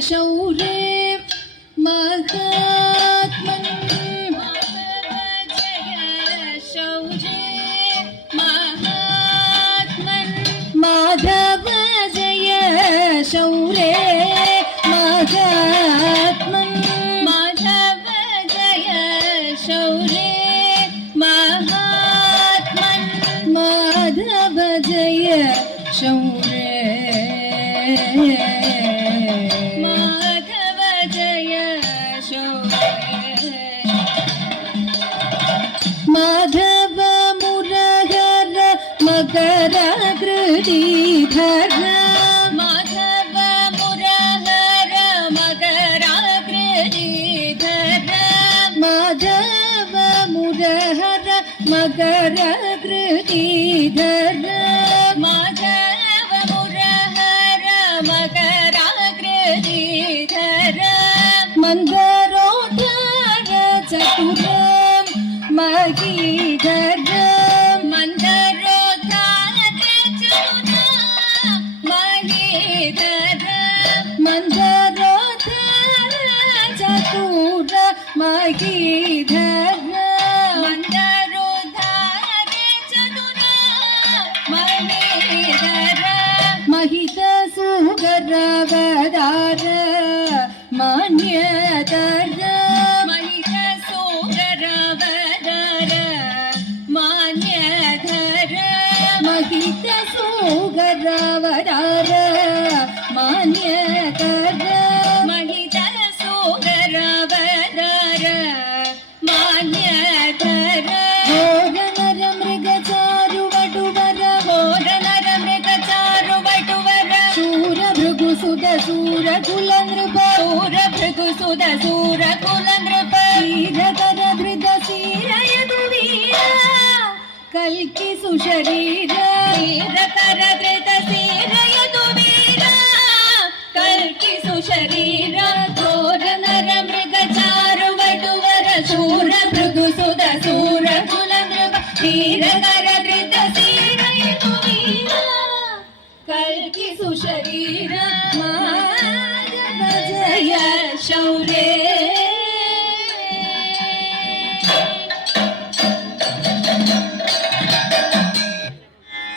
शौरे महात्मन् माधव जय शौरे महात्मन् माधव जय शौरे महात्मन् माधव जय शौरे माधव जय शौरे माधव मुरहर मकर कृतिधर माधव मुरहर मकर कृतिधर माधव मुरहर मकर कृतिधर माधव मुरहर मकर कृतिधर मंदरोधर चतुर महीधर महीधर मंदरोधार चतुर महीधर महित सुगरवदार मान्यधर महित सुगरवदार मान्यधर महित सुगरवदार मान्यधर महित सुगरवदार मान्यधर घोर नर मृग चारु वटुवर घोर नर मृग चारु वटुवर शूर भृगु सुद सूर कुल नृप शूर भृगु सुद सूर कुल नृप वीर कर धृत सीर यदुवीर कल्कि सुशरीर वीर कर धृत सीर यदुवीर कल्कि सुशरीर घोर नर मृग चारु वटुवर शूर भृगु सुद सूर कुल नृप वीर